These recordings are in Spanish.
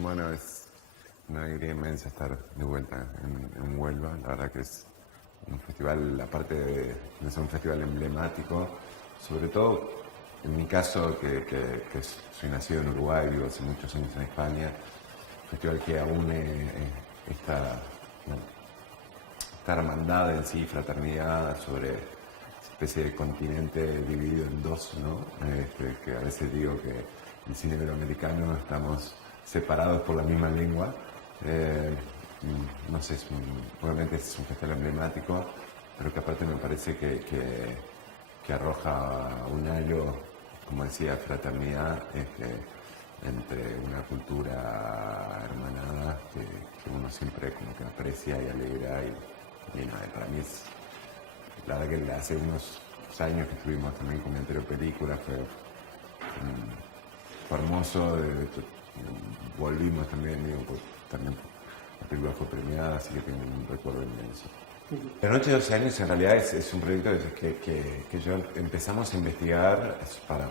Bueno, es una alegría inmensa estar de vuelta en Huelva. La verdad que es un festival, aparte de ser un festival emblemático, sobre todo en mi caso, que soy nacido en Uruguay, vivo hace muchos años en España, un festival que une esta, bueno, esta hermandad en sí, fraternidad, sobre esa especie de continente dividido en dos, ¿no? Que a veces digo que el cine iberoamericano estamos separados por la misma lengua. Eh, no sé, obviamente es un festival emblemático, pero que aparte me parece que arroja un halo, como decía, fraternidad entre una cultura hermanada que uno siempre como que aprecia y alegra y nada, para mí es, la verdad que hace unos años que estuvimos también con mi anterior película, fue hermoso, de hecho, volvimos también, digo, pues, también la película fue premiada, así que tengo un recuerdo inmenso. La Noche de 12 años en realidad es un proyecto que yo empezamos a investigar para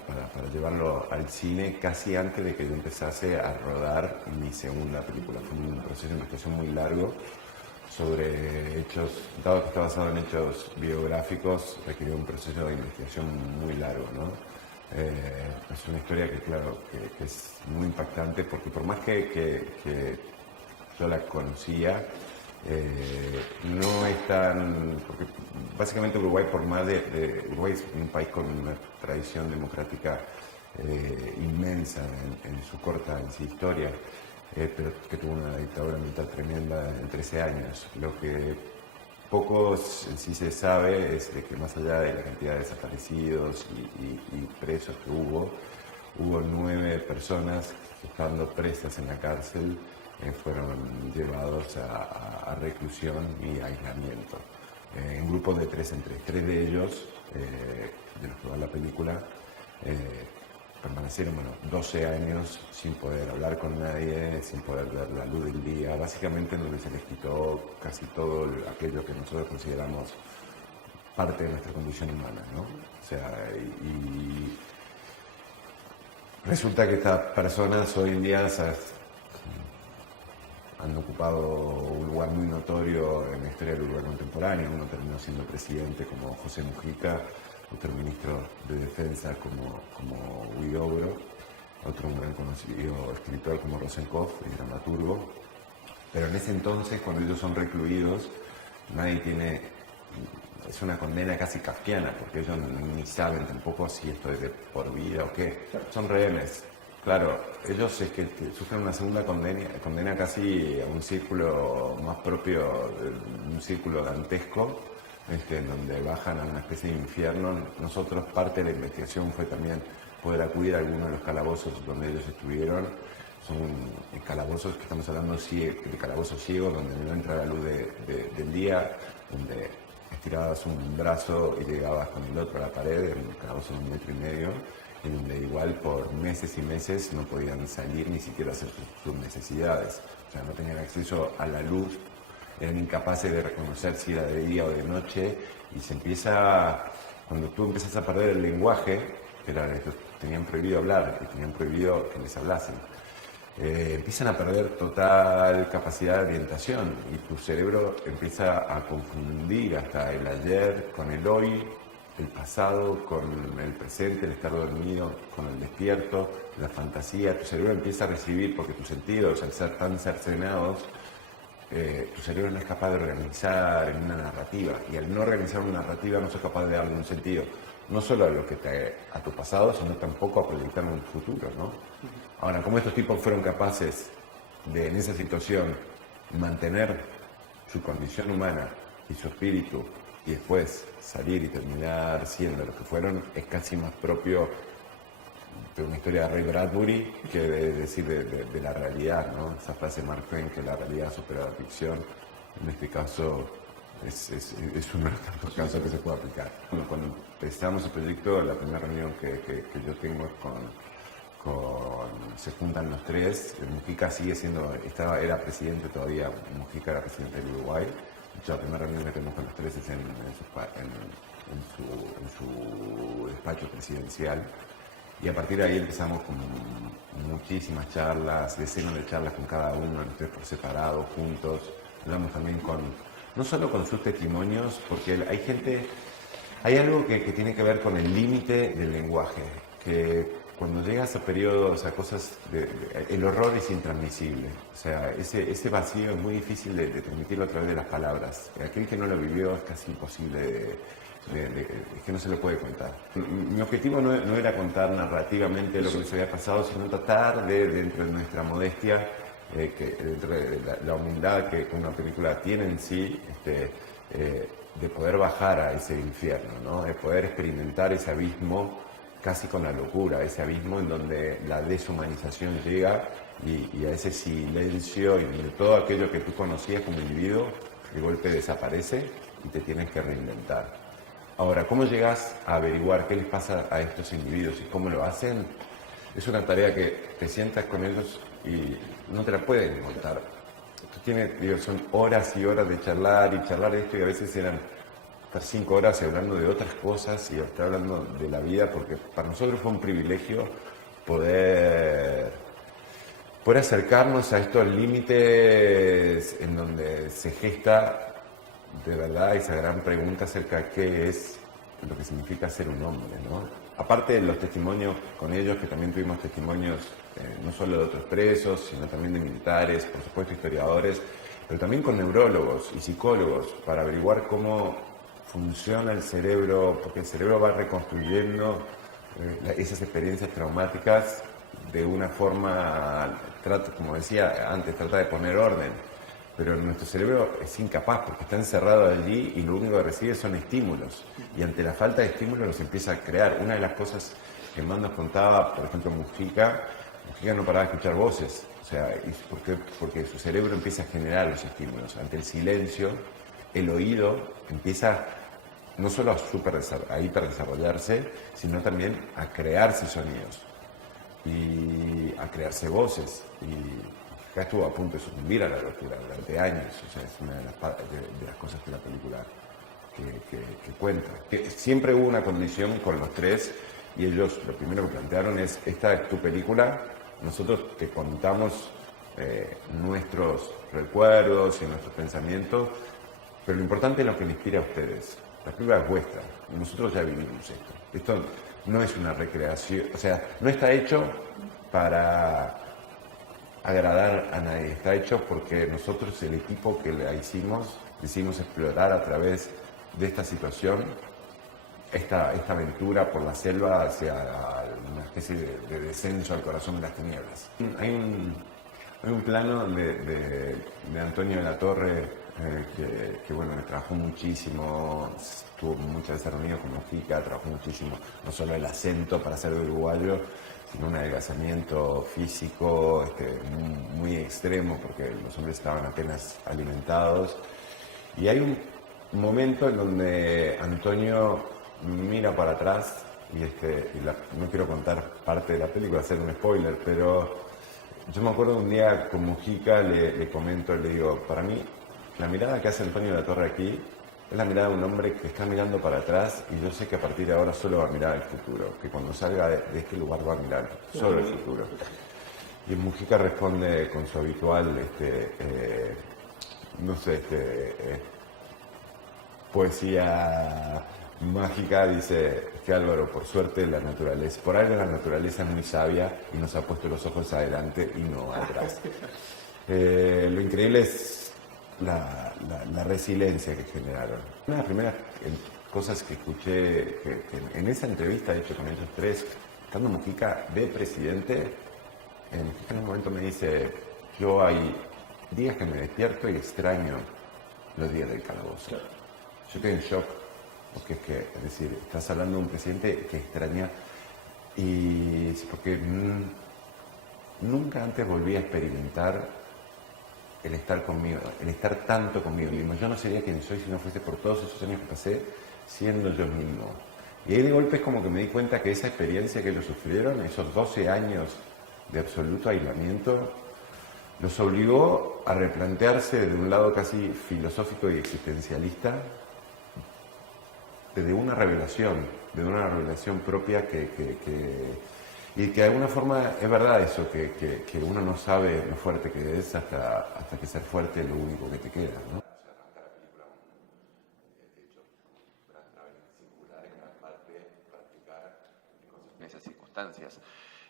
llevarlo al cine casi antes de que yo empezase a rodar mi segunda película. Fue un proceso de investigación muy largo sobre hechos, dado que está basado en hechos biográficos, requirió un proceso de investigación muy largo, ¿no? Es una historia que, claro, que es muy impactante porque por más que yo la conocía, no es tan, porque básicamente Uruguay, por más Uruguay es un país con una tradición democrática inmensa en su corta en su historia, pero que tuvo una dictadura militar tremenda en 13 años. Lo que poco sí se sabe es de que más allá de la cantidad de desaparecidos y presos que hubo 9 personas que estando presas en la cárcel fueron llevados a reclusión y aislamiento. En grupos de 3 en 3. 3 de ellos, de los que va la película, permanecieron 12 años sin poder hablar con nadie, sin poder ver la luz del día, básicamente en donde se les quitó casi todo aquello que nosotros consideramos parte de nuestra condición humana, ¿no? O sea, y resulta que estas personas hoy en día, ¿sabes?, han ocupado un lugar muy notorio en la historia del Uruguay contemporáneo. Uno terminó siendo presidente como José Mujica, otro ministro de Defensa como Huidobro, otro un gran conocido escritor como Rosenkopf, el dramaturgo. Pero en ese entonces, cuando ellos son recluidos, nadie tiene... Es una condena casi kafkiana, porque ellos ni saben tampoco si esto es de por vida o qué. Son rehenes. Claro, ellos es que sufren una segunda condena casi a un círculo más propio, un círculo dantesco, en donde bajan a una especie de infierno. Nosotros, parte de la investigación fue también poder acudir a algunos de los calabozos donde ellos estuvieron. Son calabozos que estamos hablando de calabozos ciegos, donde no entra la luz del día, donde estirabas un brazo y llegabas con el otro a la pared, en un calabozo de 1,5 metros, en donde igual por meses y meses no podían salir ni siquiera hacer sus necesidades. O sea, no tenían acceso a la luz, eran incapaces de reconocer si era de día o de noche, y se empieza, cuando tú empiezas a perder el lenguaje, que tenían prohibido hablar y tenían prohibido que les hablasen, empiezan a perder total capacidad de orientación y tu cerebro empieza a confundir hasta el ayer con el hoy, el pasado con el presente, el estar dormido con el despierto, la fantasía. Tu cerebro empieza a recibir, porque tus sentidos, al ser tan cercenados, tu cerebro no es capaz de organizar en una narrativa, y al no organizar una narrativa no sos capaz de darle un sentido, no solo a tu pasado, sino tampoco a proyectar un futuro, ¿no? Ahora, ¿cómo estos tipos fueron capaces de, en esa situación, mantener su condición humana y su espíritu y después salir y terminar siendo lo que fueron? Es casi más propio de una historia de Ray Bradbury que de la realidad, ¿no? Esa frase de Mark Twain, que la realidad supera la ficción, en este caso es uno de los tantos casos que se puede aplicar. Cuando empezamos el proyecto, la primera reunión que yo tengo es se juntan los 3. Mujica sigue siendo, era presidente todavía, Mujica era presidente del Uruguay. De hecho, la primera reunión que tenemos con los 3 es en su despacho presidencial. Y a partir de ahí empezamos con muchísimas charlas, decenas de charlas con cada uno, los tres por separado, juntos. Hablamos también no solo con sus testimonios, porque hay algo que tiene que ver con el límite del lenguaje, que cuando llegas a periodos, a cosas, el horror es intransmisible. O sea, ese vacío es muy difícil de transmitirlo a través de las palabras. Aquel que no lo vivió es casi imposible es que no se lo puede contar. Mi objetivo no era contar narrativamente lo que les había pasado, sino tratar dentro de nuestra modestia, dentro de la humildad que una película tiene en sí, de poder bajar a ese infierno, ¿no? De poder experimentar ese abismo casi con la locura, ese abismo en donde la deshumanización llega y a ese silencio y de todo aquello que tú conocías como individuo, de golpe desaparece y te tienes que reinventar. Ahora, ¿cómo llegas a averiguar qué les pasa a estos individuos y cómo lo hacen? Es una tarea que te sientas con ellos y no te la pueden contar. Son horas y horas de charlar y charlar esto, y a veces eran estar 5 horas hablando de otras cosas y estar hablando de la vida, porque para nosotros fue un privilegio poder acercarnos a estos límites en donde se gesta de verdad esa gran pregunta acerca de qué es lo que significa ser un hombre, ¿no? Aparte de los testimonios con ellos, que también tuvimos testimonios no solo de otros presos, sino también de militares, por supuesto historiadores, pero también con neurólogos y psicólogos para averiguar cómo funciona el cerebro, porque el cerebro va reconstruyendo esas experiencias traumáticas de una forma, como decía antes, trata de poner orden. Pero nuestro cerebro es incapaz porque está encerrado allí y lo único que recibe son estímulos. Y ante la falta de estímulos los empieza a crear. Una de las cosas que más nos contaba, por ejemplo, Mujica no paraba de escuchar voces. O sea, porque su cerebro empieza a generar los estímulos. Ante el silencio, el oído empieza no solo a hiperdesarrollarse, sino también a crearse sonidos y a crearse voces. Acá estuvo a punto de sucumbir a la locura durante años, o sea, es una de las cosas que la película que cuenta. Siempre hubo una condición con los tres y ellos lo primero que plantearon es, esta es tu película, nosotros te contamos nuestros recuerdos y nuestros pensamientos, pero lo importante es lo que le inspira a ustedes. La película es vuestra, nosotros ya vivimos esto. Esto no es una recreación, o sea, no está hecho para agradar a nadie, está hecho porque nosotros, el equipo que la hicimos, decidimos explorar a través de esta situación, esta aventura por la selva hacia una especie de descenso al corazón de las tinieblas. Hay un plano de Antonio de la Torre que bueno, trabajó muchísimo, estuvo muchas veces reunido con Mujica, trabajó muchísimo, no solo el acento para ser uruguayo, sino un adelgazamiento físico muy extremo, porque los hombres estaban apenas alimentados. Y hay un momento en donde Antonio mira para atrás, no quiero contar parte de la película, hacer un spoiler, pero yo me acuerdo un día con Mujica, le comento, le digo, para mí, la mirada que hace Antonio de la Torre aquí es la mirada de un hombre que está mirando para atrás y yo sé que a partir de ahora solo va a mirar el futuro, que cuando salga de este lugar va a mirar solo el futuro. Y Mujica responde con su habitual, poesía mágica, dice que Álvaro, por suerte la naturaleza, por algo la naturaleza es muy sabia y nos ha puesto los ojos adelante y no atrás. Lo increíble es la resiliencia que generaron. Una de las primeras cosas que escuché que en esa entrevista hecha con ellos tres, estando Mujica de presidente, Mujica en un momento me dice, yo hay días que me despierto y extraño los días del calabozo. Yo quedé en shock, porque es decir, estás hablando de un presidente que extraña y porque nunca antes volví a experimentar el estar conmigo, el estar tanto conmigo mismo. Yo no sería quien soy si no fuese por todos esos años que pasé siendo yo mismo. Y ahí de golpe es como que me di cuenta que esa experiencia que ellos sufrieron, esos 12 años de absoluto aislamiento, los obligó a replantearse de un lado casi filosófico y existencialista, de una revelación propia Y que de alguna forma es verdad eso, que uno no sabe lo fuerte que es hasta que ser fuerte es lo único que te queda, ¿no? En esas circunstancias.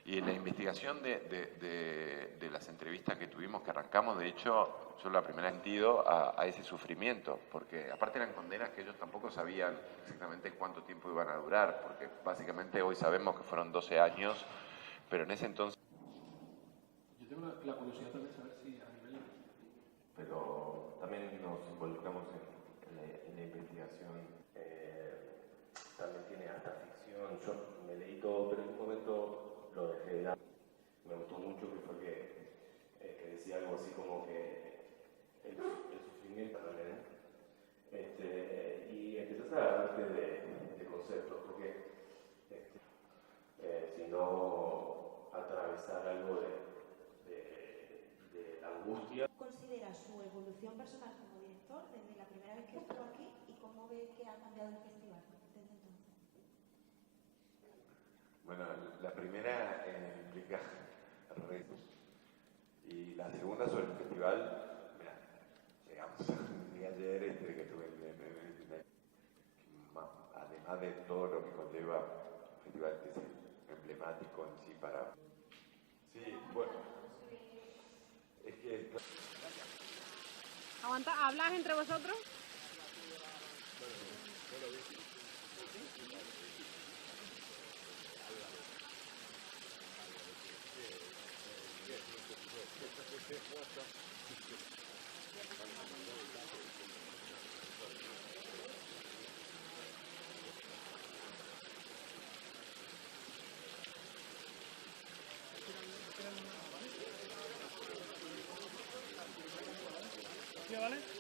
Y en la investigación de las entrevistas que tuvimos, que arrancamos, de hecho, yo la primera sentido a ese sufrimiento, porque aparte eran condenas que ellos tampoco sabían exactamente cuánto tiempo iban a durar, porque básicamente hoy sabemos que fueron 12 años, pero en ese entonces... Yo tengo la curiosidad de saber si a nivel... Pero también nos involucramos en la investigación. También tiene hasta ficción. Yo me leí todo, pero en un momento lo dejé de lado. Me gustó mucho que fue que decía algo así como que el sufrimiento también. Y empezás a hablarte de conceptos, porque si no atravesar algo de la angustia. ¿Considera su evolución personal como director desde la primera vez que estuvo aquí y cómo ve que ha cambiado el festival desde entonces? Bueno, la primera implica retos. Y la segunda sobre el festival, mira, llegamos un día ayer que estuve además de todo lo que conlleva un festival que es emblemático en sí para... Sí, bueno, es que... Aguanta, ¿hablas entre vosotros? ¿Sí, vale?